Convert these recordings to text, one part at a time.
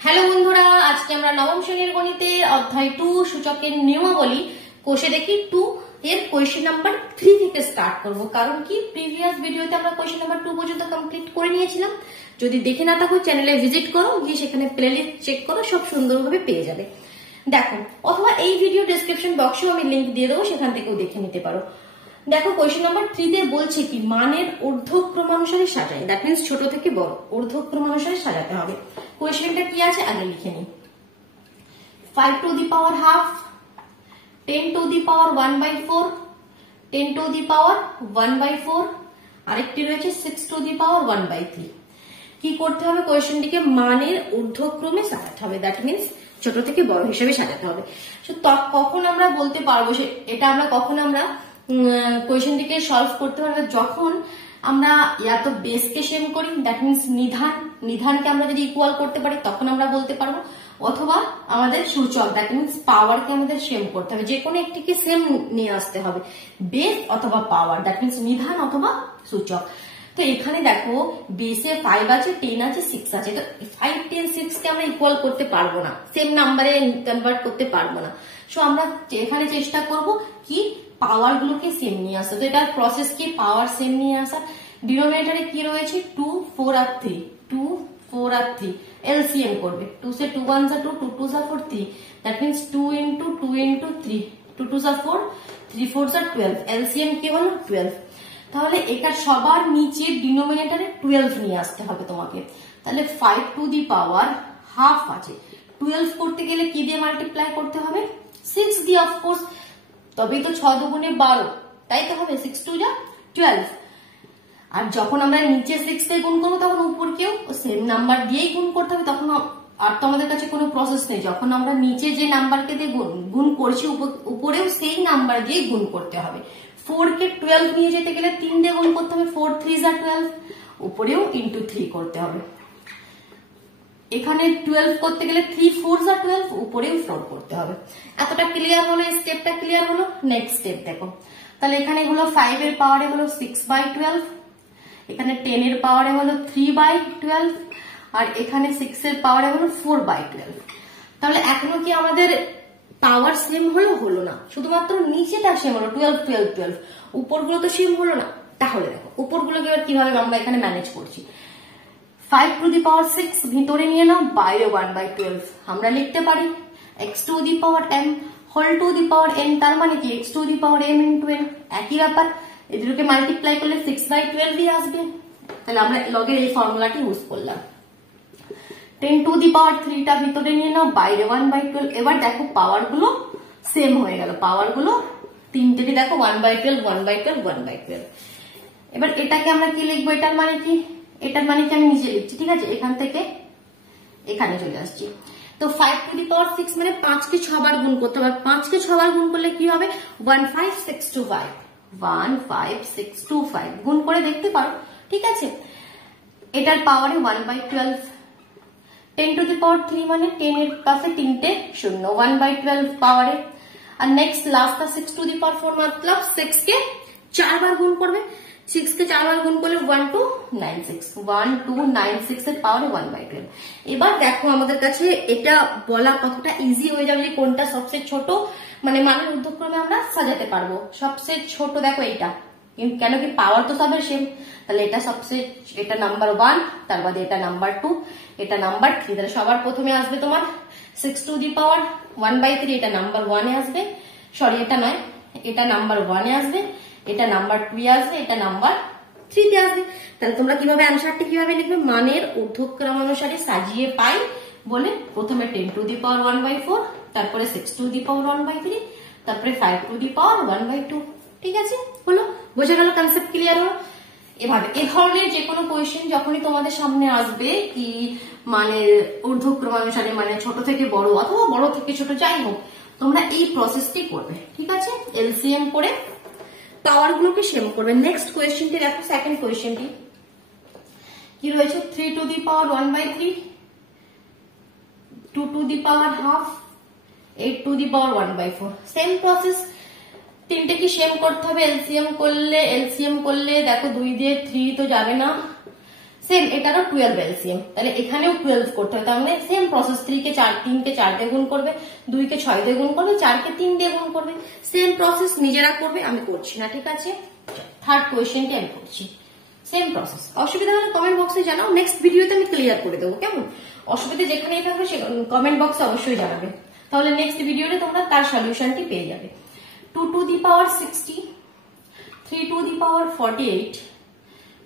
Hello বন্ধুরা, আজকে আমরা নবম শ্রেণীর গণিতের অধ্যায় 2 সূচকের নিয়মাবলী কোষে দেখি 2 এর কোয়েশ্চেন নাম্বার 3 থেকে স্টার্ট করব। কারণ কি প্রিভিয়াস ভিডিওতে আমরা কোয়েশ্চেন নাম্বার 2 পর্যন্ত কমপ্লিট করে নিয়েছিলাম। যদি দেখে না থাকো চ্যানেলে ভিজিট করো, গিয়ে সেখানে প্লেলিস্ট চেক করো, সব সুন্দরভাবে পেয়ে যাবে। দেখো, অথবা এই ভিডিও ডেসক্রিপশন বক্সেও আমি লিংক দিয়ে দেবো, সেখান থেকেও দেখে নিতে পারো। দেখো কোয়েশ্চেন নাম্বার 3 তে বলছে কি মানের ঊর্ধ্বক্রমানুসারে সাজাই। দ্যাট মিন্স ছোট থেকে বড় ঊর্ধ্বক্রমানুসারে সাজাতে হবে। কোয়েশ্চেনটা কি আছে আগে লিখে নিই। 5 to the power half, 10 to the power 1/4, 10 to the power 1/4, আরেকটি রয়েছে 6 to the power 1/3। কি করতে হবে? কোয়েশ্চেনটিকে মানের ঊর্ধ্বক্রমে সাজাতে হবে। দ্যাট মিন্স ছোট থেকে বড় হিসেবে সাজাতে হবে। কখন আমরা বলতে পারবো এটা আমরা কখন আমরা কোয়েশ্চেনটিকে সলভ করতে পারবো? যখন আমরা তো বেসকে সেম করি, দ্যাট মিন্স নিধানকে আমরা যদি ইকুয়াল করতে পারি তখন আমরা বলতে পারবো। অথবা আমাদের সূচক দ্যাট মিন্স পাওয়ারকে আমাদের সেম করতে হবে। যে কোনো একটিকে সেম নিয়ে আসতে হবে, বেস অথবা পাওয়ার, দ্যাট মিন্স নিধান অথবা সূচক। তো এখানে দেখো বেসে 5 আছে, 10 আছে, 6 আছে। তো 5, 10, 6 কে আমরা ইকুয়াল করতে পারবো না, সেম নাম্বারে কনভার্ট করতে পারবো না। সো আমরা এখানে চেষ্টা করব কি পাওয়ার গুলোকে সেম নিয়ে আসা। তো এটার প্রসেস কি পাওয়ার সেম নিয়ে আসা। ডিনোমিনেটরে কি রয়েছে 2, 4 আর 3, 2, 4 আর 3 এলসিএম করবে। 2 से 2 1 2, 2 2 4 3, that means 2 into 2 into 3, 2 2 4, 3 4 12, LCM কি হলো 12। তাহলে এটা সবার নিচে ডিনোমিনেটরে 12 নিয়ে আসতে হবে তোমাকে। তাহলে 5 to the power হাফ আছে, 12 করতে গেলে কি দিয়ে মাল্টিপ্লাই করতে হবে? 6 দিয়ে অফকোর্স, তবেই তো 6 দুগুণে 12, তাই তো হবে 6 2 যা 12। আর যখন আমরা নিচে 6 কে গুণ করবো তখন উপরকেও সেম নাম্বার দিয়েই গুণ করতে হবে। তখন আর তো আমাদের কাছে কোনো প্রসেস নেই। যখন আমরা নিচে যে নাম্বারকে দিয়ে গুণ করছি উপরেও সেই নাম্বার দিয়ে গুণ করতে হবে। 4 কে 12 নিয়ে যেতে গেলে 3 দিয়ে গুণ করতে হবে, 4 3 যা 12, উপরেও ইন্টু 3 করতে হবে। এখানে 12 করতে গেলে 3 4 যা 12, উপরেও 4 করতে হবে। এতটা ক্লিয়ার হলো, স্টেপটা ক্লিয়ার হলো। নেক্সট স্টেপ দেখো, তাহলে এখানে হলো 5 এর পাওয়ারে হলো 6/12, এখানে 10 এর পাওয়ারে হলো 3/12, আর এখানে 6 এর পাওয়ারে হলো 4/12। তাহলে এখনো কি আমাদের পাওয়ার সেম হলো না, শুধুমাত্র নিচেটা সেম হলো 12 12 12, উপরগুলো তো সেম হলো না। তাহলে দেখো উপরগুলোকে এবার কিভাবে আমরা এখানে ম্যানেজ করছি। 5 to the power 6 ভিতরে নিয়ে নাও, বাইরে 1/12। আমরা লিখতে পারি x to the power m whole to the power n, তার মানে কি x to the power m into n, একই ব্যাপার। এগুলোকে মাল্টিপ্লাই করলে 6/12 দিয়ে আসবে। তাহলে আমরা লগের এই ফর্মুলাটি ইউজ করলাম। 10 to the power 3 টা ভিতরে নিয়ে নাও, বাইরে 1/12। এবার দেখো পাওয়ার গুলো সেম হয়ে গেল, পাওয়ার গুলো তিনটেরই দেখো 1/12 1/12 1/12। এবার এটাকে আমরা কি লিখবো? এটার মানে কি আমি নিজে লিখছি, ঠিক আছে? এখান থেকে এখানে চলে আসছি। তো 5 to the power 6 মানে 5 কে 6 বার গুণ করতে হবে। 5 কে 6 বার গুণ করলে কি হবে? 15625, 15625 গুণ করে দেখতে পারো, ঠিক আছে? এটার পাওয়ারে 1/12। 10 to the power 3 মানে 10 এর পাশে 3টে শূন্য, 1/12 পাওয়ারে। আর নেক্সট লাস্টটা 6 to the power 4 मतलब 6 কে 4 বার গুণ করবে। 6 কে 4 বার গুণ করলে 1296, 1296 এর পাওয়ারে 1/12। এবার দেখো আমাদের কাছে এটা বলা কতটা ইজি হয়ে যাবে যে কোনটা সবচেয়ে ছোট মানে মানের ঊর্ধ্বক্রমে আমরা সাজাতে পারবো। সবচেয়ে ছোট দেখো এইটা, কেন কি পাওয়ার তো সবের সেম। তাহলে এটা নাম্বার 1, তার বাদে এটা নাম্বার 2, এটা নাম্বার 3। তাহলে সবার প্রথমে আসবে তোমার 6 to the power 1/3, এটা নাম্বার 1 এ আসবে। সরি এটা নয়, এটা নাম্বার 1 এ আসবে, এটা নাম্বার 2 এ আসবে, এটা নাম্বার 3 তে আসবে। তাহলে তোমরা কিভাবে অ্যানসারটি কিভাবে লিখবে? মানের ঊর্ধ্বক্রমানুসারে সাজিয়ে পাই বলে প্রথমে 10 to the power 1/4, তারপরে 6 to the power 1/3, তারপরে 5 to the power 1/2। ঠিক আছে, হলো? বোঝা গেল? কনসেপ্ট ক্লিয়ার হলো? এভাবে এ ধরনের যে কোনো কোয়েশ্চেন যখনই তোমাদের সামনে আসবে কি মানে ঊর্ধ্বক্রমানুসারে মানে ছোট থেকে বড় অথবা বড় থেকে ছোট যাই হোক, তোমরা এই প্রসেসটি করবে, ঠিক আছে? এলসিএম করে পাওয়ার গুলোকে সেম করবে। নেক্সট কোয়েশ্চেনটি দেখো, সেকেন্ড কোয়েশ্চেনটি কি রয়েছে? 3 to the power 1/3, 2 to the power half, 8 to the power 1/4। Same process, তিনটে কি সেম করতে হবে। এলসিএম করলে দেখো 2 দিয়ে 3 তো যাবে না, সেম এটারও 12 এলসিএম, তাহলে এখানেও 12 করতে হবে। তার মানে সেম প্রসেস, 3 কে 4 দিয়ে গুণ করবে, 2 কে 6 দিয়ে গুণ করবে, 4 কে 3 দিয়ে গুণ করবে। সেম প্রসেস নিজেরা করবে, আমি করছি না, ঠিক আছে। থার্ড কোয়েশ্চেনটি আমি করছি, সেম প্রসেস। অসুবিধা হলে কমেন্ট বক্সে জানাও, নেক্সট ভিডিওতে আমি ক্লিয়ার করে দেবো, কেমন? অসুবিধা যেখানেই থাকবে সে কমেন্ট বক্সে অবশ্যই জানাবে, তাহলে নেক্সট ভিডিওতে তোমরা তার সলিউশনটি পেয়ে যাবে। 2 to the power 60, 3 to the power 48,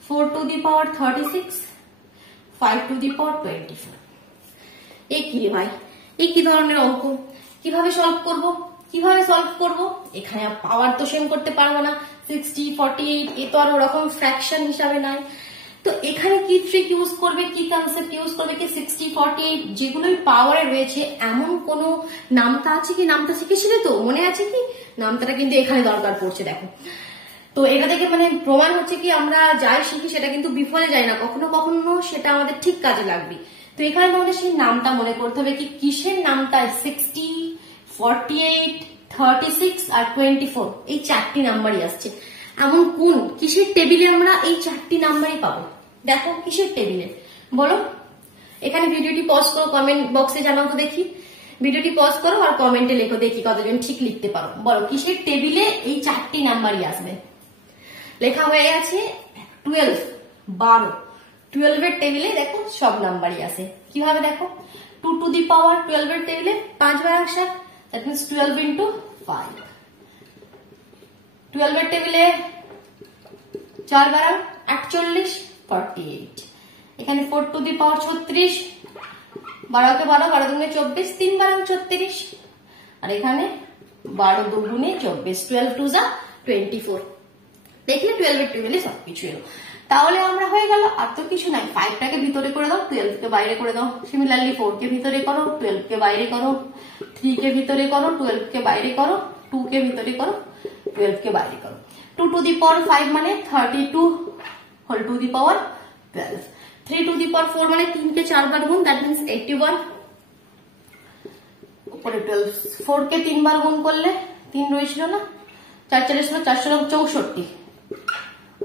4 to the power 36, 5 to the power 24। এ কি ভাই, এ কি ধরনের অঙ্ক? কিভাবে সলভ করব? এখানে পাওয়ার তো সেম করতে পারবো না, 60, 48 এ তো আর ওরকম ফ্র্যাকশন হিসাবে নাই। তো এখানে কি ট্রিক ইউজ করবে, কি কনসেপ্ট ইউজ করবে, কি 60, 48 যেগুলোই পাওয়ারে রয়েছে এমন কোন নামতা আছে কি? নামতা শিখেছিলে তো, মনে আছে কি? নামতাটা কিন্তু এখানে দরকার পড়ছে, দেখো। তো এটা থেকে মানে প্রমাণ হচ্ছে কি আমরা যাই শিখি সেটা কিন্তু বিফলে যায় না, কখনো কখনো সেটা আমাদের ঠিক কাজে লাগবে। তো এখানে তোমাদের সেই নামটা মনে করতে হবে, কি কিসের নামটা? 60, 48, 36 আর 24 এই 4টি নাম্বারই আসছে। এমন কোন কিসের টেবিলে আমরা এই 4টি নাম্বারই পাবো? দেখো কিসের টেবিলে বলো। এখানে ভিডিওটি পজ করো, কমেন্ট বক্সে জানাও তো দেখি। ভিডিওটি পজ করো আর কমেন্টে লেখো দেখি কতজন ঠিক লিখতে পারো। বলো কিসের টেবিলে এই 4টি নাম্বারই আসবে? লেখা হয়ে আছে 12, 12। 12 এর টেবিলে দেখো সব নাম্বারই আছে। কিভাবে দেখো? 2 to the power 12 এর টেবিলে 5 বার 1, দ্যাট মিন্স 12 into 5। 12 এর টেবিলে 4 বার 48, 48। এখানে 4 to the power 36, 12 কে 12, 12 দুগুণে 24, 3 বার 36। আর এখানে 12 দুগুণে 24, 12 2 যা 24। দেখলে 12 এর টেবিলে সবকিছু এলো। তাহলে আমরা হয়ে গেল, আর তো কিছু নাই। 5 টাকে ভিতরে করে দাও, 12 কে বাইরে করে দাও। সিমিলারলি 4 কে ভিতরে করো, 12 কে বাইরে করো, 3 কে ভিতরে করো, 12 কে বাইরে করো, 2 কে ভিতরে করো, 12 কে বাইরে করো। 2 to the power 5 মানে 32 whole to the power 12। 3 to the power 4 মানে 3 কে 4 বার গুণ, দ্যাট মিন্স 81 উপরে 12। 4 কে 3 বার গুণ করলে 3 রয়েছিল না, 4 4 ছিল 464।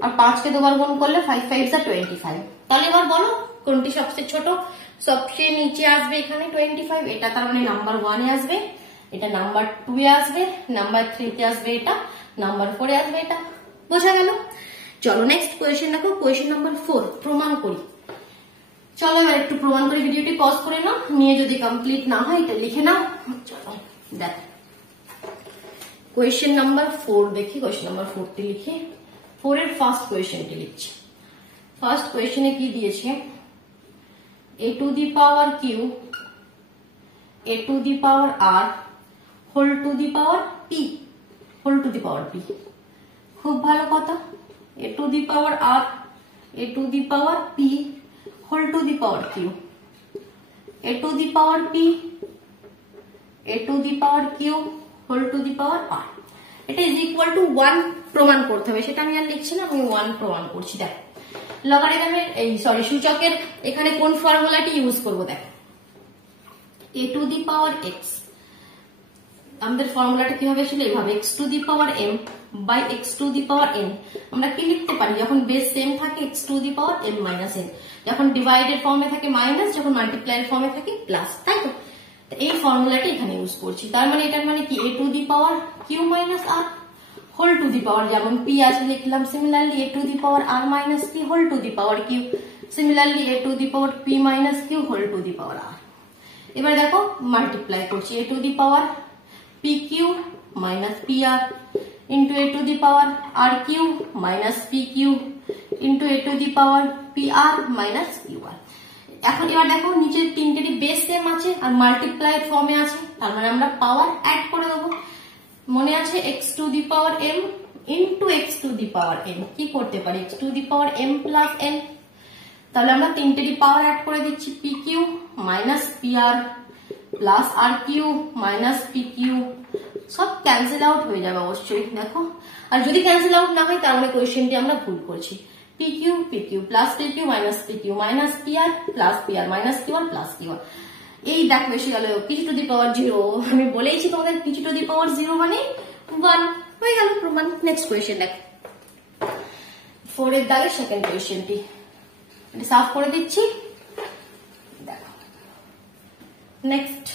আর 5 কে 2 বার গুণ করলে 5 5 যা 25। তাহলে এবার বলো কোনটি সবচেয়ে ছোট? সবচেয়ে নিচে আসবে এখানে 25, এটা তার মানে নাম্বার 1 এ আসবে, এটা নাম্বার 2 এ আসবে, নাম্বার 3 তে আসবে এটা, নাম্বার 4 এ আসবে এটা। বোঝা গেল? চলো নেক্সট কোয়েশ্চেন দেখো, কোয়েশ্চেন নাম্বার 4, প্রমাণ করি। চলো এবার একটু প্রমাণ করি, ভিডিওটি পজ করে নাও, নিয়ে যদি কমপ্লিট না হয় এটা লিখে নাও। চলো দেখো কোয়েশ্চেন নাম্বার 4 দেখি, কোয়েশ্চেন নাম্বার 4 টি লিখি। 4 এর ফার্স্ট কোয়েশ্চেনটি লিখছি। ফার্স্ট কোয়েশ্চেনে কি দিয়েছে? a to the power q, a to the power r, whole to the power p, whole to the power p। খুব ভালো কথা। a to the power r, a to the power p, whole to the power q, a to the power p, a to the power q, whole to the power r। এটা is equal to 1 প্রমাণ করতে হবে, সেটা আমি আর লিখছি না, আমি 1 প্রমাণ করছি। দেখো লগারিদমের সূচকের এখানে কোন ফর্মুলাটি ইউজ করব? দেখো a to the power x, আমাদের ফর্মুলাটা কি হবে? ছিল এভাবে, x to the power m by x to the power n। আমরা কি লিখতে পারি? যখন বেস সেম থাকে x to the power m minus n, যখন ডিভাইডেড ফর্মে থাকে মাইনাস, যখন মাল্টিপ্লাইড ফর্মে থাকে প্লাস, তাই তো? এই ফর্মুলাটি এখানে ইউজ করছি। তার মানে এটার মানে কি? a to the power q minus r whole to the power, যেমন p আছে লিখলাম, similarly a to the power r minus p whole to the power q, similarly a to the power p minus q whole to the power r। এবার দেখো multiply করছি, a to the power pq minus pr into a to the power rq minus pq into a to the power pr minus qr। এখন এবার দেখো নিচের তিনটেরই base same আছে আর multiplied ফর্মে আছে, তার মানে আমরা পাওয়ার অ্যাড করে দেবো। মনে আছে x to the power m into x to the power n, কি করতে পারি? x to the power m plus n। তাহলে আমরা তিনটেরই পাওয়ার অ্যাড করে দিচ্ছি, pq minus pr plus rq minus pq, সব ক্যান্সেল আউট হয়ে যাবে অবশ্যই। দেখো আর যদি ক্যান্সেল আউট না হয় তার মানে কোয়েশ্চেনটি আমরা ভুল করছি। pq pq plus pq minus pq minus pr plus pr minus qr plus qr। এই দেখো এসে গেল p to the power 0। আমি বলেইছি তোমাদের p to the power 0 মানে 1। হয়ে গেল প্রমাণ। নেক্সট কোয়েশ্চেন দেখো, 4 এর দাগের সেকেন্ড কোয়েশ্চেনটি। সাফ করে দিচ্ছি। দেখো next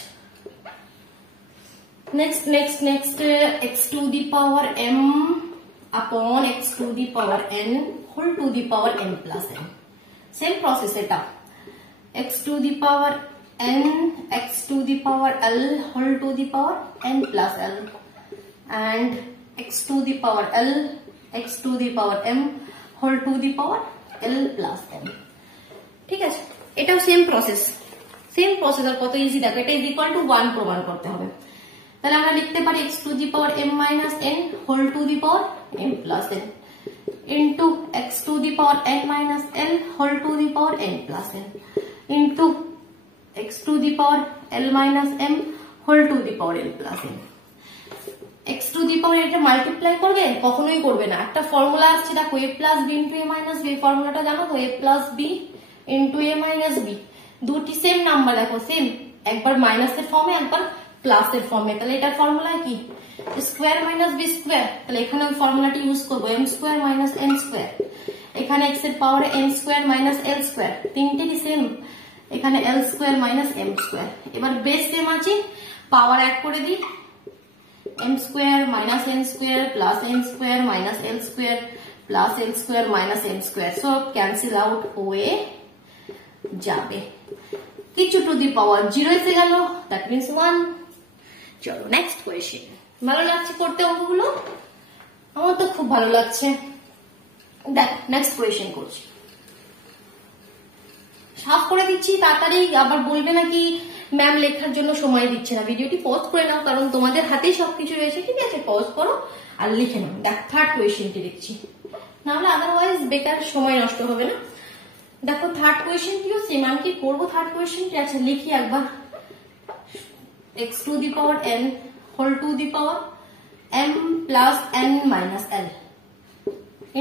x to the power m upon x to the power n whole to the power n plus n। Same process এটা x to the power n x to the power l whole to the power n plus l and x to the power l x to the power m whole to the power l plus m। ঠিক আছে, এটাও same process আর কত easy. দেখো এটা is equal to 1 প্রমাণ করতে হবে। তাহলে আমরা লিখতে পারি x to the power m minus n whole to the power m plus n into x to the power n minus l whole to the power n plus n into x to the power l minus m whole to the power l plus n। x to the power এটা multiply করবে? কখনোই করবে না। একটা formula আসছে দেখো a plus b into a minus b, ফর্মুলাটা জানো তো, a plus b into a minus b। দুটি সেম নাম্বার দেখো সেম, একবার মাইনাসের ফর্মে একবার প্লাসের ফর্মে। তাহলে এটার ফর্মুলা কি স্কোয়ার মাইনাস বি স্কোয়ার। তাহলে এখানে ওই ফর্মুলাটি ইউজ করবো m square minus n square. এখানে এক্স এর পাওয়ারে n square minus l square, তিনটে কি সেম। এখানে l square minus m square. এবার বেস সেম আছে, পাওয়ার অ্যাড করে দিই m square minus n square plus n square minus l square plus l square minus m square, সব cancel out হয়ে যাবে। কিছু টু দি পাওয়ার 0 এসে গেল, দ্যাট মিনস 1। চলো নেক্সট কোয়েশ্চেন। ভালো লাগছে করতে অঙ্কগুলো? আমার তো খুব ভালো লাগছে। দেখ নেক্সট কোয়েশ্চেন করছি, সাফ করে দিচ্ছি তাড়াতাড়ি। আবার বলবে নাকি ম্যাম লেখার জন্য সময় দিচ্ছে না। ভিডিওটি পজ করে নাও, কারণ তোমাদের হাতেই সবকিছু রয়েছে। ঠিক আছে, পজ করো আর লিখে নাও। দেখ থার্ড কোয়েশ্চেনটি লিখছি, নাহলে আদারওয়াইজ বেকার সময় নষ্ট হবে না। দেখো থার্ড কোয়েশ্চেনটিও সেম। আমি কি করবো থার্ড কোয়েশ্চেনটি? আচ্ছা লিখি একবার, x to the power n whole to the power m plus n minus l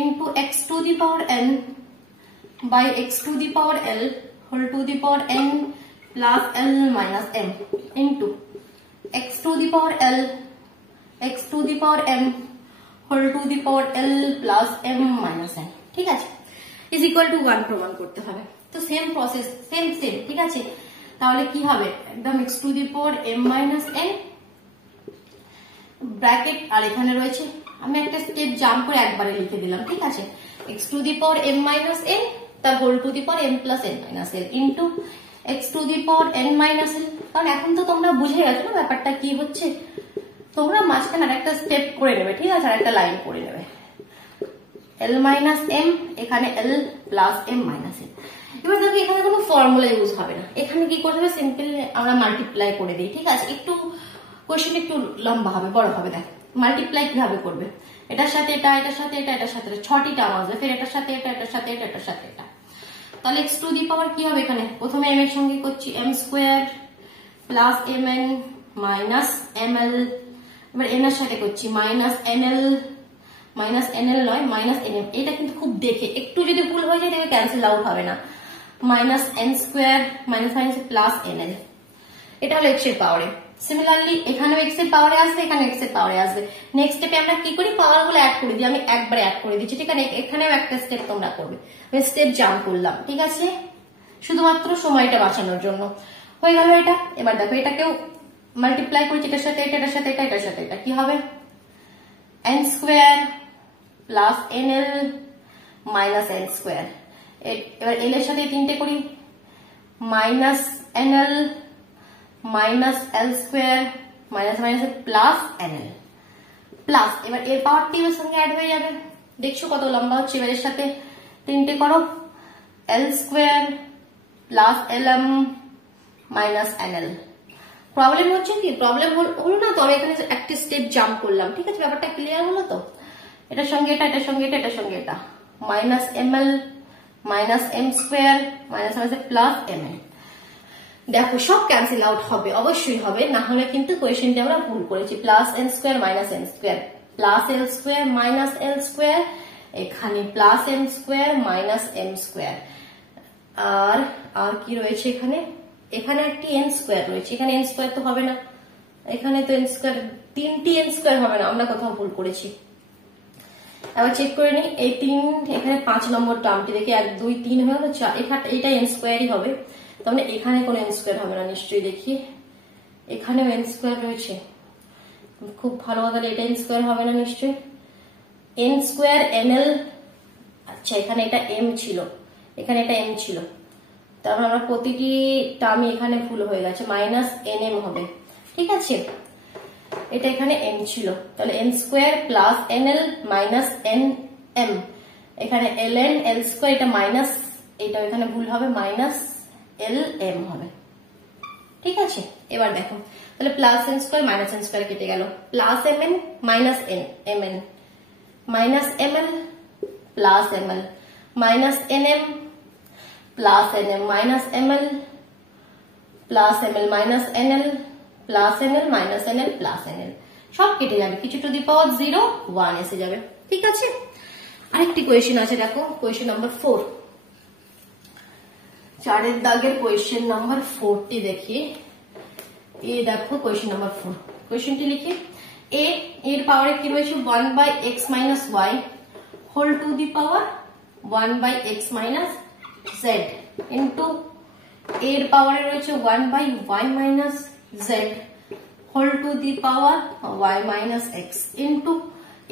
into x to the power n by x to the power l whole to the power n plus l minus m into x to the power l x to the power m whole to the power l plus m minus n। ঠিক আছে, is equal to 1 প্রমাণ করতে হবে। তো same process same. ঠিক আছে, তাহলে কি হবে একদম x to the power m minus n bracket, আর এখানে রয়েছে, আমি একটা স্টেপ জাম্প করে একবারে লিখে দিলাম। ঠিক আছে, x to the power m minus n তার whole to the power m plus n minus l into x to the power n minus l। কারণ এখন তো তোমরা বুঝে গেছো না ব্যাপারটা কি হচ্ছে। তোমরা মাঝখানে আর একটা স্টেপ করে নেবে। ঠিক আছে, আর একটা লাইন করে নেবে, l minus m এখানে l plus m minus l। এবার দেখো এখানে কোনো ফর্মুলা ইউজ হবে না। এখানে কি করতে হবে, সিম্পল আমরা মাল্টিপ্লাই করে দিই। ঠিক আছে, একটু কোশ্চেন একটু লম্বা হবে, বড় হবে। দেখ মাল্টিপ্লাই কিভাবে করবে, এটার সাথে এটা, এটার সাথে এটা, এটার সাথে 6টি টার্ম আসবে, ফের এটার সাথে এটা, এটার সাথে এটা, এটার সাথে এটা। তাহলে x টু দি পাওয়ার কি হবে, এখানে প্রথমে m এর সঙ্গে করছি m square plus mn minus ml। এবার n এর সাথে করছি মাইনাস nl নয় মাইনাস nm। এটা কিন্তু খুব দেখে, একটু যদি ভুল হয়ে যায় দেখবে ক্যান্সেল আউট হবে না। Minus n square minus minus plus nl, এটা হলো x এর পাওয়ারে। সিমিলারলি এখানেও x এর পাওয়ারে আসবে, এখানে x এর পাওয়ারে আসবে। নেক্সট স্টেপে আমরা কি করি, পাওয়ার গুলো অ্যাড করে দিই। আমি একবারে অ্যাড করে দিচ্ছি। ঠিক আছে, এখানেও একটা স্টেপ তোমরা করবে। আমি স্টেপ জাম্প করলাম। ঠিক আছে, শুধুমাত্র সময়টা বাঁচানোর জন্য। হয়ে গেল এটা। এবার দেখো এটাকেও মাল্টিপ্লাই করেছি, এটার সাথে এটা, এটার সাথে এটা, এটার সাথে এটা, কি হবে n square plus nl minus n square. এবার l এর সাথে তিনটে করি, minus nl minus l square minus minus plus nl plus. এবার এর পাওয়ারটি এর সঙ্গে অ্যাড হয়ে যাবে। দেখছো কত লম্বা হচ্ছে। এবার এর সাথে তিনটে করো, l square plus lm minus nl। Problem হচ্ছে কি, প্রবলেম হলো না তো, আমি এখানে একটা স্টেপ জাম্প করলাম। ঠিক আছে, ব্যাপারটা ক্লিয়ার হলো তো। এটার সঙ্গে এটা, এটার সঙ্গে এটা, এটার সঙ্গে এটা, minus ml minus m square minus minus plus ml। দেখো সব ক্যান্সেল আউট হবে, অবশ্যই হবে, না হলে কিন্তু কোয়েশ্চেনটা আমরা ভুল করেছি। Plus n square minus n square plus l square minus l square, এখানে plus m square minus m square. আর কি রয়েছে এখানে, এখানে একটি n স্কোয়ার রয়েছে। এখানে n স্কোয়ার তো হবে না, এখানে তো n স্কোয়ার, তিনটি n স্কোয়ার হবে না, আমরা কোথাও ভুল করেছি। এবার চেক করে নিই এই 3 এখানে 5 নম্বর টার্মটি দেখি 1 2 3 হয়ে গেল, এখানে এটা n স্কয়ারই হবে, তার মানে এখানে কোনো n স্কয়ার হবে না নিশ্চয়ই। দেখি এখানেও n স্কয়ার রয়েছে, খুব ভালো কথা, এটা n স্কয়ার হবে না নিশ্চয়ই। n স্কয়ার nl, আচ্ছা এখানে এটা m ছিল, এখানে এটা m ছিল, তারপর আমরা প্রতিটি টার্মই এখানে ভুল হয়ে গেছে, মাইনাস nm হবে, ঠিক আছে। এটা এখানে m ছিল, তাহলে n square plus nl minus nm, এখানে ln l স্কয়ার, এটা মাইনাস, এটা এখানে ভুল হবে, মাইনাস lm হবে, ঠিক আছে। এবার দেখো তাহলে plus n square minus n square কেটে গেল, plus mn minus mn minus ml plus ml minus nm plus nm minus ml plus ml minus nl plus nl minus nl plus nl, সব কেটে যাবে, কিছু টু দি পাওয়ার 0 1 এসে যাবে, ঠিক আছে। আরেকটি কোয়েশ্চেন আছে, দেখো কোয়েশ্চেন নাম্বার 4, 4 এর দাগের কোয়েশ্চেন নাম্বার 4টি দেখি। এই দেখো কোয়েশ্চেন নাম্বার 4, কোয়েশ্চেনটি লিখি, a এর পাওয়ারে কি রয়েছে 1/x - y whole to the power 1/x - z into এর পাওয়ারে রয়েছে 1/y - z whole to the power y - x into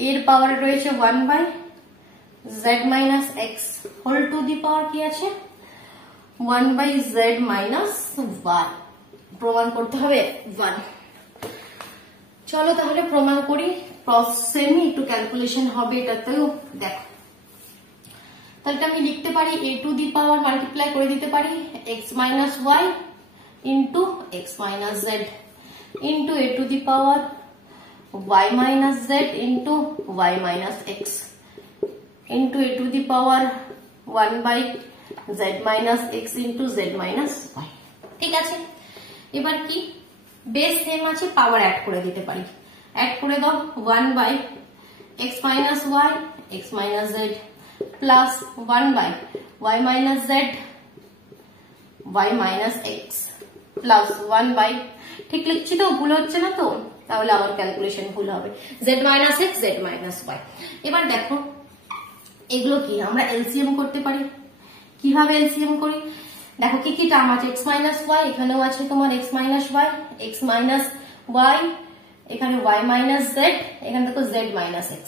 এর পাওয়ারে রয়েছে 1/z - x whole to the power কি আছে 1/z - y, প্রমাণ করতে হবে 1। চলো তাহলে প্রমাণ করি, সেমই একটু ক্যালকুলেশন হবে এটাতেও। দেখো তাহলে আমি লিখতে পারি a to the power multiply করে দিতে পারি x - y into x - z into a to the power y - z into y - x into a to the power 1/z - x into z - y, ঠিক আছে। এবার কি বেস সেম আছে, power add করে দিতে পারি, অ্যাড করে দাও 1/x - y x - z plus 1/y - z y - x plus 1/, ঠিক লিখছি তো, ভুল হচ্ছে না তো, তাহলে আবার ক্যালকুলেশন ভুল হবে, z - x z - y। এবার দেখো এগুলো কি আমরা এলসিএম করতে পারি, কিভাবে এলসিএম করি, দেখো কি কি টার্ম আছে, x - y এখানেও আছে তোমার x - y, x - y এখানে y - z, এখানে দেখো z - x।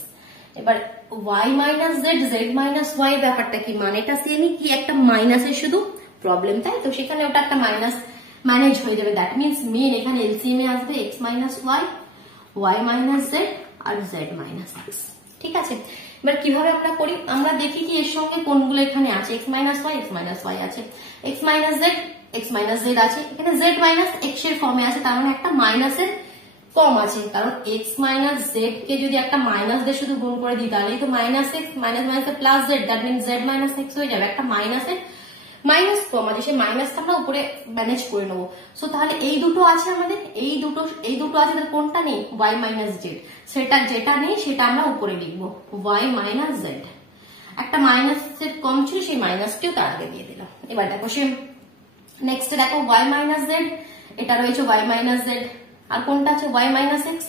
এবার y - z z - y ব্যাপারটা কি, মানেটা সেমই কি, একটা মাইনাসের শুধু প্রবলেম, তাই তো, সেখানে ওটা একটা মাইনাস ম্যানেজ হয়ে যাবে, দ্যাট মিন্স মেন এখানে এলসিএম এ আসবে x - y y - z আর z - x, ঠিক আছে। এবার কিভাবে আমরা করি, আমরা দেখি কি এর সঙ্গে কোনগুলো এখানে আছে, x - y x - y আছে, x - z x - z আছে, এখানে z - x এর ফর্মে আছে, তার মানে একটা মাইনাসের কম আছে, কারণ x - z কে যদি একটা মাইনাস দিয়ে শুধু গুণ করে দিই তাহলে তো minus x minus plus z, that means z - x হয়ে যাবে, একটা মাইনাসের মাইনাস কম আছে, সেই মাইনাসটা আমরা উপরে ম্যানেজ করে নেবো। সো তাহলে এই দুটো আছে আমাদের, এই দুটো আছে, তাহলে কোনটা নেই y - z, সেটা যেটা নেই সেটা আমরা উপরে লিখবো y - z, একটা মাইনাসের কম ছিল সেই মাইনাসটিও তার আগে দিয়ে দিলাম। এবার দেখো সে নেক্সট দেখো y - z, এটা রয়েছে y - z, আর কোনটা আছে y - x,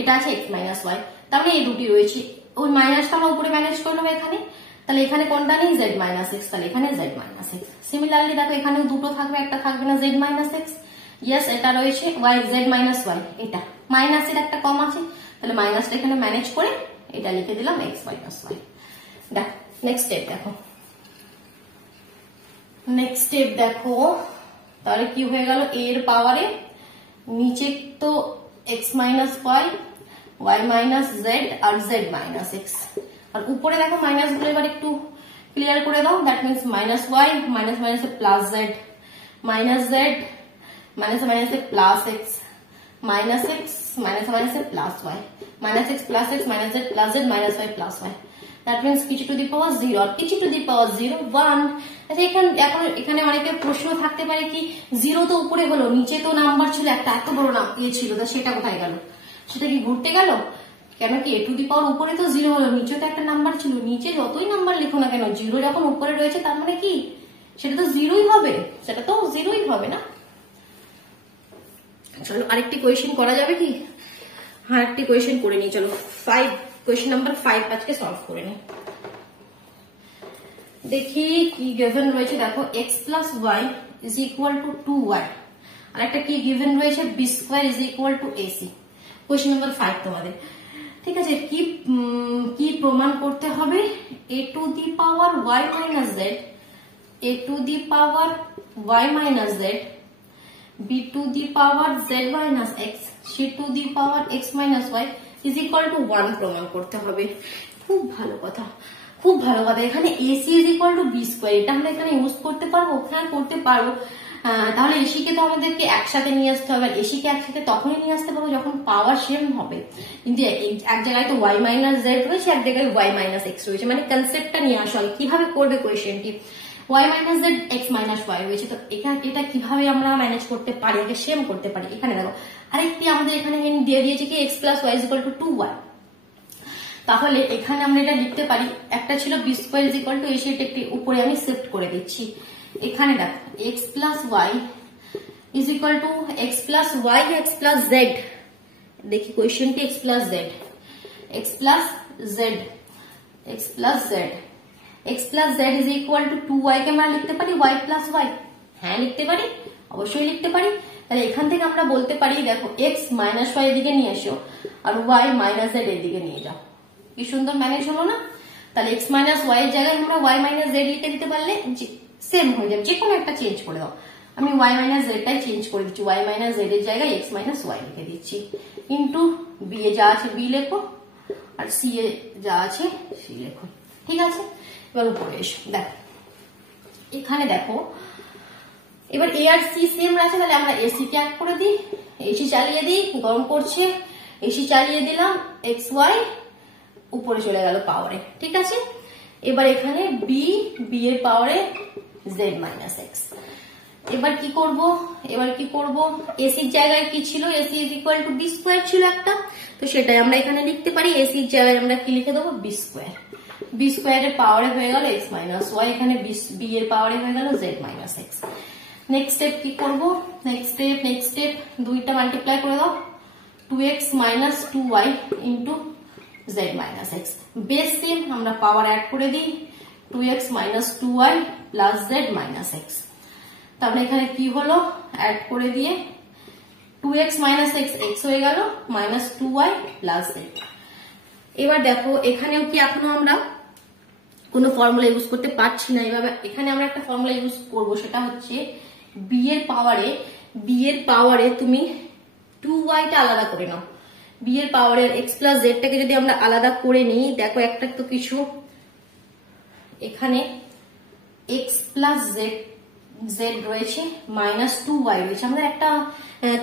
এটা আছে x - y, তাহলে এই দুটি রয়েছে, ওই মাইনাসটা আমরা উপরে ম্যানেজ করে নেবো এখানে, তাহলে এখানে কোনটা নেই z - x, তাহলে এখানে z - x। সিমিলারলি দেখো এখানেও দুটো থাকবে, একটা থাকবে না z - x, ইয়েস এটা রয়েছে y z - y, এটা মাইনাসের একটা কম আছে, তাহলে মাইনাসটা এখানে ম্যানেজ করে এটা লিখে দিলাম x - y। দেখো নেক্সট স্টেপ দেখো, নেক্সট স্টেপ দেখো, তাহলে কি হয়ে গেল, a এর পাওয়ারে নিচে তো x - y y - z আর z - x, আর উপরে দেখো মাইনাস গুলো এবার একটু ক্লিয়ার করে দাও, that means minus y minus plus z minus z minus plus x minus x minus plus y minus x plus x minus z plus z minus y plus y, that means কিছু two the পাওয়ার 0 আর কিছু two the পাওয়ার 0 1। আচ্ছা এখানে অনেকের প্রশ্ন থাকতে পারে কি 0 তো উপরে হলো, নিচে তো নাম্বার ছিল একটা, এত বড় ছিল, তা সেটা কোথায় গেল, সেটা কি ঘুরতে গেল, কেন কি এ টু দি পাওয়ার উপরে তো 0 হলো, নিচে তো একটা নাম্বার ছিল, নিচে যতই নাম্বার লিখো না কেন 0 যখন উপরে রয়েছে তার মানে কি সেটা তো 0ই হবে, সেটা তো 0ই হবে না। চলো আরেকটি কোয়েশ্চেন করা যাবে কি, হ্যাঁ একটি কোয়েশ্চেন করে নিই, চলো কোয়েশ্চেন নাম্বার 5 আজকে সলভ করে নিই। দেখি কি গিভেন রয়েছে, দেখো x plus y is equal to 2y, আর একটা কি গিভেন রয়েছে b square is equal to a c. Question number 5 তোমাদের, ঠিক আছে। কি প্রমাণ করতে হবে? a to the power y minus z, a to the power y minus z, b to the power z minus x, c to the power x minus y is equal to 1 প্রমাণ করতে হবে। খুব ভালো কথা, খুব ভালো কথা। এখানে ac is equal to b square, এটা আমরা এখানে ইউজ করতে পারবো, ওখানে করতে পারবো। তাহলে এসি কে তো আমাদেরকে একসাথে নিয়ে আসতে হবে, আর এসি কে একসাথে তখনই নিয়ে আসতে পারবো যখন পাওয়ার সেম হবে। কিন্তু এক জায়গায় তো y মাইনাস জেড রয়েছে, এক জায়গায় y মাইনাস এক্স রয়েছে, মানে কনসেপ্টটা নিয়ে আসা হয়। কিভাবে করবে কোয়েশ্চেনটি? y minus z x minus y রয়েছে, তো এটা কিভাবে আমরা ম্যানেজ করতে পারি, আগে সেম করতে পারি। এখানে দেখো আরেকটি আমাদের এখানে দিয়ে দিয়েছে কি x plus y is equal to 2y। তাহলে এখানে আমরা এটা লিখতে পারি, একটা ছিল b square is equal to ac, এটা একটি উপরে আমি শিফট করে দিচ্ছি। এখানে দেখো x plus y is equal to x plus y x plus z. দেখি কোয়েশ্চেনটি x plus z, x plus z, x plus z, x plus z is equal to 2y কে আমরা লিখতে পারি y প্লাস ওয়াই। হ্যাঁ লিখতে পারি, অবশ্যই লিখতে পারি। তাহলে এখান থেকে আমরা বলতে পারি দেখো এক্স মাইনাস ওয়াই এদিকে নিয়ে এসো, আর ওয়াই মাইনাস জেড এদিকে নিয়ে যাও। কি সুন্দর ম্যানেজ হলো না? তাহলে এক্স মাইনাস ওয়াই এর জায়গায় আমরা ওয়াই মাইনাস জেড লিখে দিতে পারলে সেম হয়ে যাবে, যে কোনো একটা চেঞ্জ করে দাও। আমি ওয়াই মাইনাস জেডটাই চেঞ্জ করে দিচ্ছি, ওয়াই মাইনাস জেড এর জায়গায় এক্স মাইনাস ওয়াই লিখে দিচ্ছি। ইন্টু বি এ যা আছে বি লেখো, আর সি এ যা আছে সি লেখো। ঠিক আছে, এবার উপরে এসো। দেখো এখানে দেখো এবার এ আর সি সেম আছে, তাহলে আমরা এসি কে এক করে দিই, এসি চালিয়ে দিই, গরম করছে, এসি চালিয়ে দিলাম, এক্স ওয়াই উপরে চলে গেল পাওয়ারে। ঠিক আছে, এবার এখানে বি এর পাওয়ারে জেড মাইনাস এক্স। এবার কি করব? এসির জায়গায় কি ছিল? A c is equal to b square ছিল একটা, তো সেটাই আমরা এখানে লিখতে পারি। এসির জায়গায় আমরা কি লিখে দেবো? B square. বি স্কোয়ারের পাওয়ারে হয়ে গেল এক্স মাইনাস ওয়াই, এখানে বি এর পাওয়ারে হয়ে গেল Z minus x. Next step কি করবো? নেক্সট স্টেপ দুইটা মাল্টিপ্লাই করে দাও, 2x minus 2y into Z minus x. Base same, আমরা পাওয়ার অ্যাড করে দিই, 2x minus 2y plus Z minus x. তারপরে এখানে কি হলো? অ্যাড করে দিয়ে 2x মাইনাস এক্স এক্স হয়ে গেল, মাইনাস 2y প্লাস জেড। এবার দেখো এখানেও কি এখনো আমরা কোনো ফর্মুলা ইউজ করতে পারছি না। এভাবে এখানে আমরা একটা ফর্মুলা ইউজ করবো, সেটা হচ্ছে বি এর পাওয়ারে তুমি 2y টা আলাদা করে নাও। বি এর পাওয়ারের এক্স প্লাস জেডটাকে যদি আমরা আলাদা করে নিই, দেখো একটা তো কিছু এখানে এক্স প্লাস জেড রয়েছে, মাইনাস 2y রয়েছে। আমরা একটা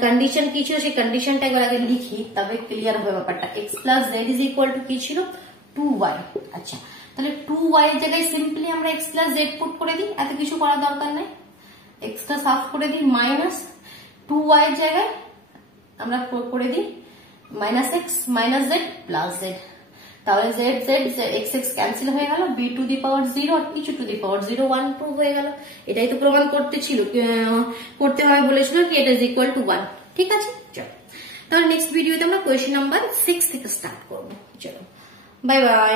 কন্ডিশন কি ছিল সেই কন্ডিশনটা একবার আগে লিখি, তবে ক্লিয়ার হবে ব্যাপারটা। X plus z is equal two কি ছিল? 2y। আচ্ছা, তাহলে 2y এর জায়গায় সিম্পলি আমরা এক্স প্লাস জেড পুট করে দিই, এত কিছু করার দরকার নাই। এক্সটা সাফ করে দিই, মাইনাস 2y এর জায়গায় আমরা করে দিই minus x minus Z plus Z. তাহলে জেড এক্স এক্স ক্যান্সেল হয়ে গেল, বি টু দি পাওয়ার 0 আর কিছু টু দি পাওয়ার 0 1 2 হয়ে গেল। এটাই তো প্রমাণ করতে হয় বলেছিল কি এটা ইজ ইকুয়াল টু 1। ঠিক আছে, চলো তাহলে নেক্সট ভিডিওতে আমরা কোয়েশ্চেন নাম্বার 6 থেকে স্টার্ট করবো। চলো বাই বাই।